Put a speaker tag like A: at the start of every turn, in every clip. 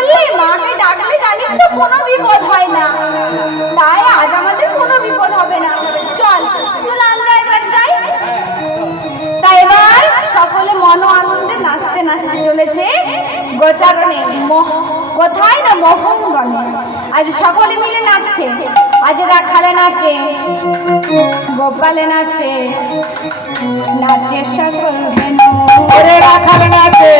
A: করলে মাকে ডাকলে জানিস তো কোনো বিপদ হয় না। তাই আজ আমাদের কোনো বিপদ হবে না। চল চল আমরা এবার যাই। তাই এবার সকলে মন আনন্দে নাচতে নাচতে চলেছে গোচারণে কোথায় না মোহনগণে? আজ সকলে মিলে নাচছে। আজ রাখালে নাচে, গোপালে নাচে নাচে সকল
B: ওরে নাচে।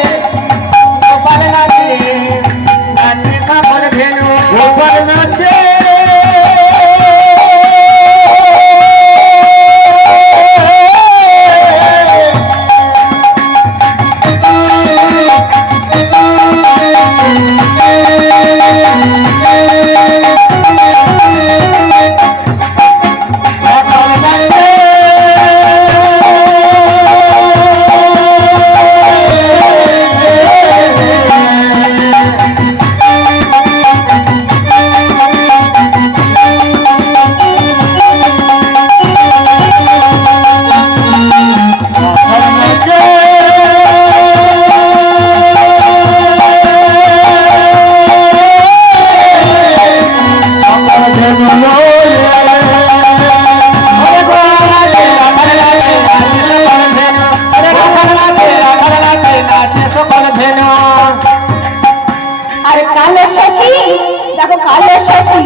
A: দেখো কালো শশী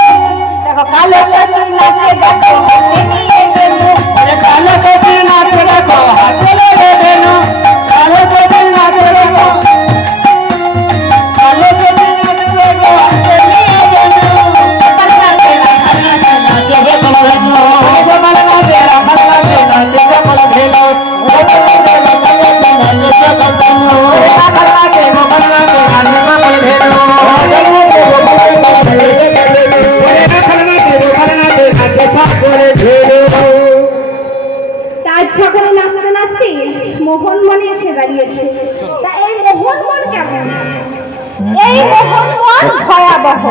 A: দেখো কালো শশী নাচে দেখো সকালে নাচতে
B: নাচতে মোহনমনে এসে দাঁড়িয়েছে। তা এই মোহনমন কেমন? এই মোহন মন ভয়াবহ।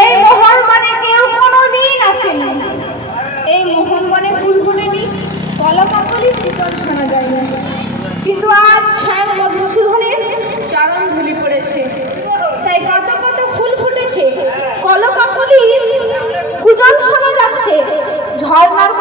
B: এই মোহন মোহনমনে কেউ কোনোদিন আসেনি। এই মোহন মনে ফুল ফুটেনি কলকাকলি কীর্তন শোনা যায় না
A: কিন্তু আজ স্বয়ং মধুসূদনের চরণ ধুলি পড়েছে। তাই কত কত ফুল ফুটেছে কলকাকলি কুজন শোনা যাচ্ছে, ঝর্ণার